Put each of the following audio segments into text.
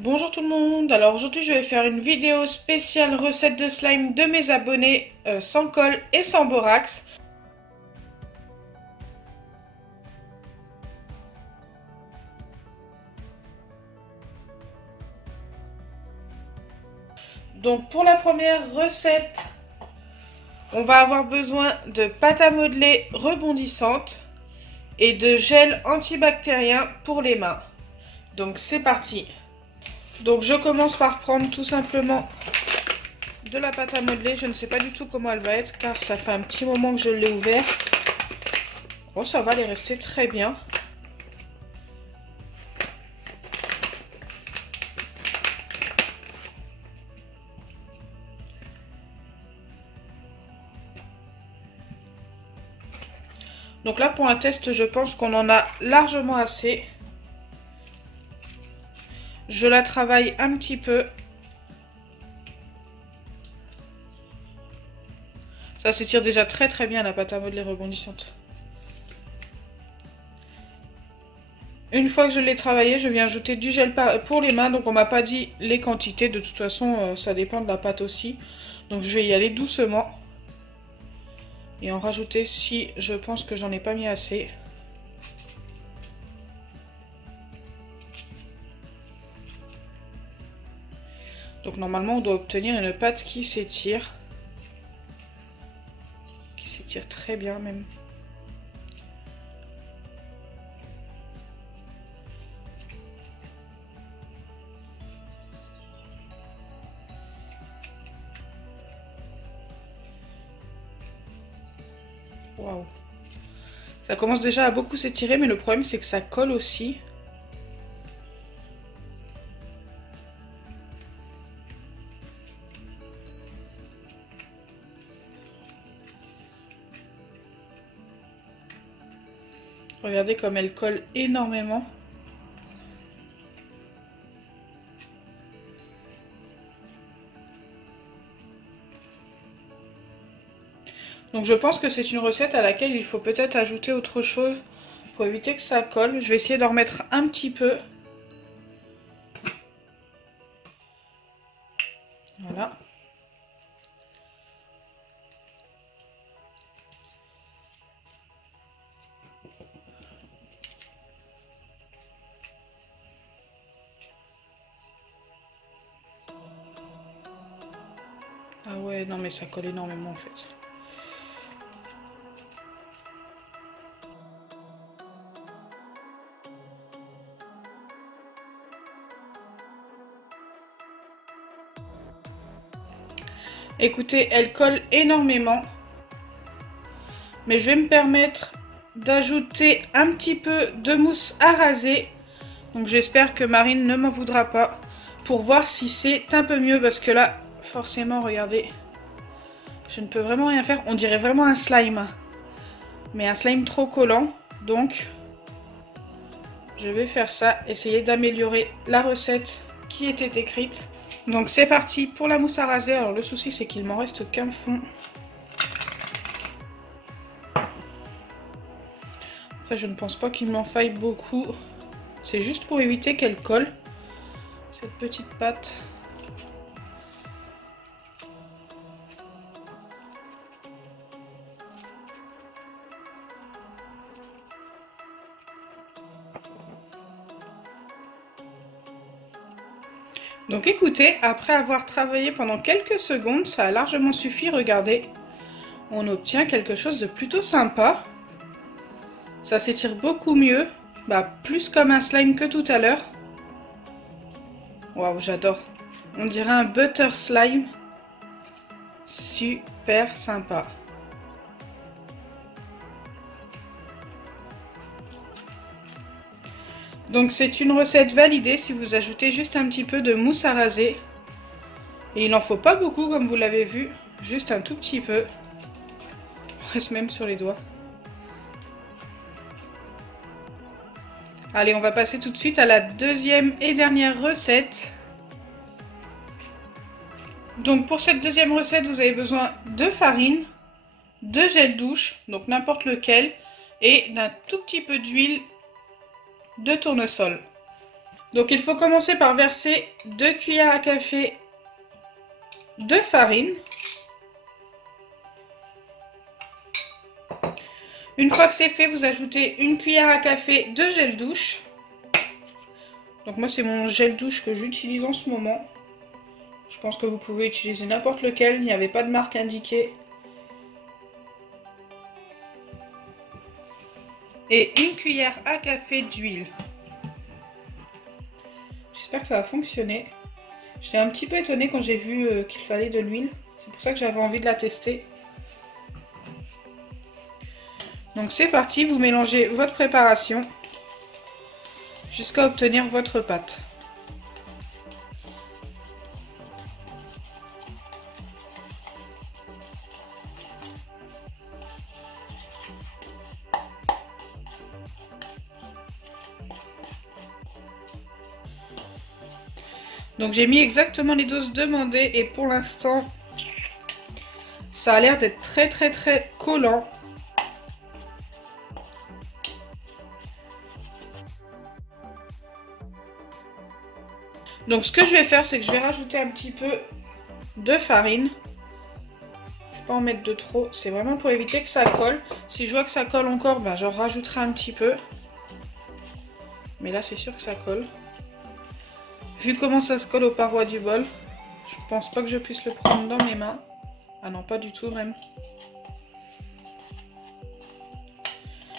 Bonjour tout le monde, alors aujourd'hui je vais faire une vidéo spéciale recette de slime de mes abonnés sans colle et sans borax. Donc pour la première recette, on va avoir besoin de pâte à modeler rebondissante et de gel antibactérien pour les mains. Donc c'est parti. Donc je commence par prendre tout simplement de la pâte à modeler. Je ne sais pas du tout comment elle va être car ça fait un petit moment que je l'ai ouvert. Oh, ça va, elle est restée très bien. Donc là pour un test, je pense qu'on en a largement assez. Je la travaille un petit peu. Ça s'étire déjà très bien la pâte à modeler rebondissante. Une fois que je l'ai travaillé, je viens ajouter du gel pour les mains. Donc on m'a pas dit les quantités. De toute façon, ça dépend de la pâte aussi. Donc je vais y aller doucement. Et en rajouter si je pense que j'en ai pas mis assez. Donc normalement on doit obtenir une pâte qui s'étire. Qui s'étire très bien même. Waouh. Ça commence déjà à beaucoup s'étirer, mais le problème c'est que ça colle aussi. Regardez comme elle colle énormément. Donc je pense que c'est une recette à laquelle il faut peut-être ajouter autre chose pour éviter que ça colle. Je vais essayer d'en remettre un petit peu. Voilà. Ah ouais, non mais ça colle énormément en fait. Écoutez, elle colle énormément. Mais je vais me permettre d'ajouter un petit peu de mousse à raser. Donc j'espère que Marine ne m'en voudra pas. Pour voir si c'est un peu mieux. Parce que là, forcément, regardez. Je ne peux vraiment rien faire. On dirait vraiment un slime. Mais un slime trop collant. Donc, je vais faire ça. Essayer d'améliorer la recette qui était écrite. Donc c'est parti pour la mousse à raser. Alors le souci c'est qu'il m'en reste qu'un fond. Après je ne pense pas qu'il m'en faille beaucoup. C'est juste pour éviter qu'elle colle. Cette petite pâte. Donc écoutez, après avoir travaillé pendant quelques secondes, ça a largement suffi, regardez. On obtient quelque chose de plutôt sympa. Ça s'étire beaucoup mieux. Plus comme un slime que tout à l'heure. Waouh, j'adore. On dirait un butter slime. Super sympa. Donc c'est une recette validée si vous ajoutez juste un petit peu de mousse à raser. Et il n'en faut pas beaucoup comme vous l'avez vu, juste un tout petit peu. On reste même sur les doigts. Allez, on va passer tout de suite à la deuxième et dernière recette. Donc pour cette deuxième recette, vous avez besoin de farine, de gel douche, donc n'importe lequel, et d'un tout petit peu d'huile de tournesol. Donc il faut commencer par verser 2 cuillères à café de farine. Une fois que c'est fait, vous ajoutez 1 cuillère à café de gel douche. Donc moi c'est mon gel douche que j'utilise en ce moment. Je pense que vous pouvez utiliser n'importe lequel, il n'y avait pas de marque indiquée. Et 1 cuillère à café d'huile. J'espère que ça va fonctionner. J'étais un petit peu étonnée quand j'ai vu qu'il fallait de l'huile. C'est pour ça que j'avais envie de la tester. Donc c'est parti, vous mélangez votre préparation jusqu'à obtenir votre pâte. Donc j'ai mis exactement les doses demandées et pour l'instant ça a l'air d'être très collant. Donc ce que je vais faire, c'est que je vais rajouter un petit peu de farine. Je ne vais pas en mettre de trop, c'est vraiment pour éviter que ça colle. Si je vois que ça colle encore, ben, j'en rajouterai un petit peu. Mais là c'est sûr que ça colle. Vu comment ça se colle aux parois du bol, je pense pas que je puisse le prendre dans mes mains. Ah non, pas du tout même.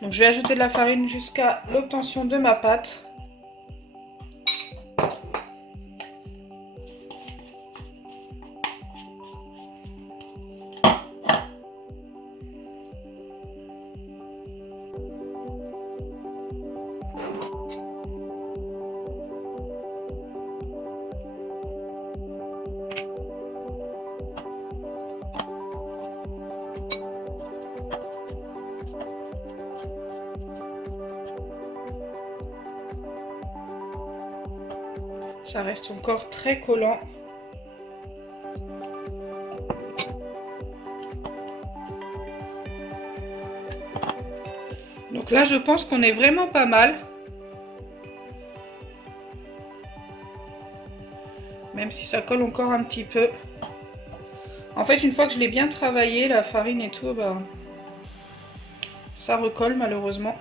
Donc je vais ajouter de la farine jusqu'à l'obtention de ma pâte. Ça reste encore très collant. Donc là, je pense qu'on est vraiment pas mal. Même si ça colle encore un petit peu. En fait, une fois que je l'ai bien travaillé, la farine et tout, bah, ça recolle malheureusement.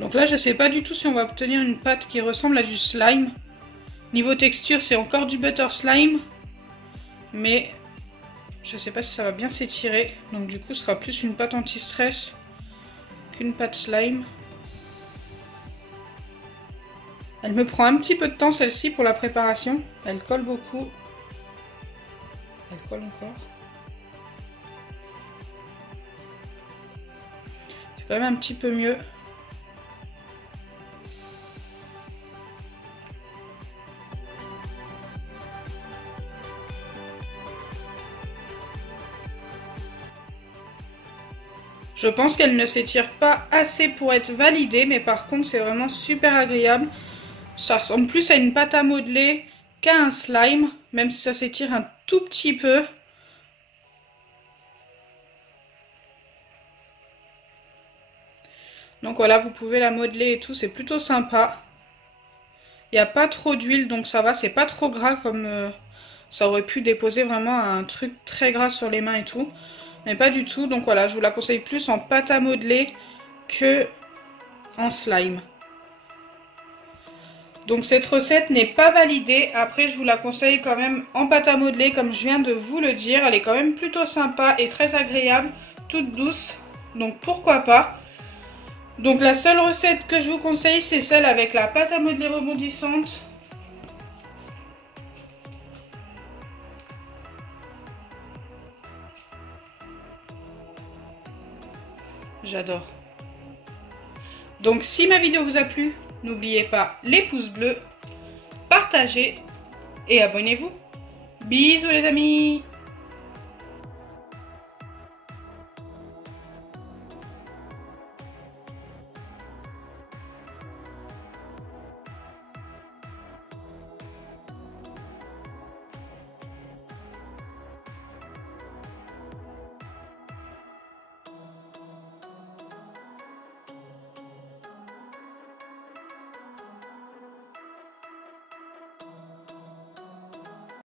Donc là, je sais pas du tout si on va obtenir une pâte qui ressemble à du slime. Niveau texture, c'est encore du butter slime. Mais je sais pas si ça va bien s'étirer. Donc du coup, ce sera plus une pâte anti-stress qu'une pâte slime. Elle me prend un petit peu de temps celle-ci pour la préparation. Elle colle beaucoup. Elle colle encore. C'est quand même un petit peu mieux. Je pense qu'elle ne s'étire pas assez pour être validée, mais par contre c'est vraiment super agréable. Ça ressemble plus à une pâte à modeler qu'à un slime, même si ça s'étire un tout petit peu. Donc voilà, vous pouvez la modeler et tout, c'est plutôt sympa. Il n'y a pas trop d'huile, donc ça va, c'est pas trop gras comme ça aurait pu déposer vraiment un truc très gras sur les mains et tout. Mais pas du tout, donc voilà, je vous la conseille plus en pâte à modeler que en slime. Donc cette recette n'est pas validée, après je vous la conseille quand même en pâte à modeler comme je viens de vous le dire. Elle est quand même plutôt sympa et très agréable, toute douce, donc pourquoi pas. Donc la seule recette que je vous conseille, c'est celle avec la pâte à modeler rebondissante. J'adore. Donc si ma vidéo vous a plu, n'oubliez pas les pouces bleus, partagez et abonnez-vous. Bisous les amis!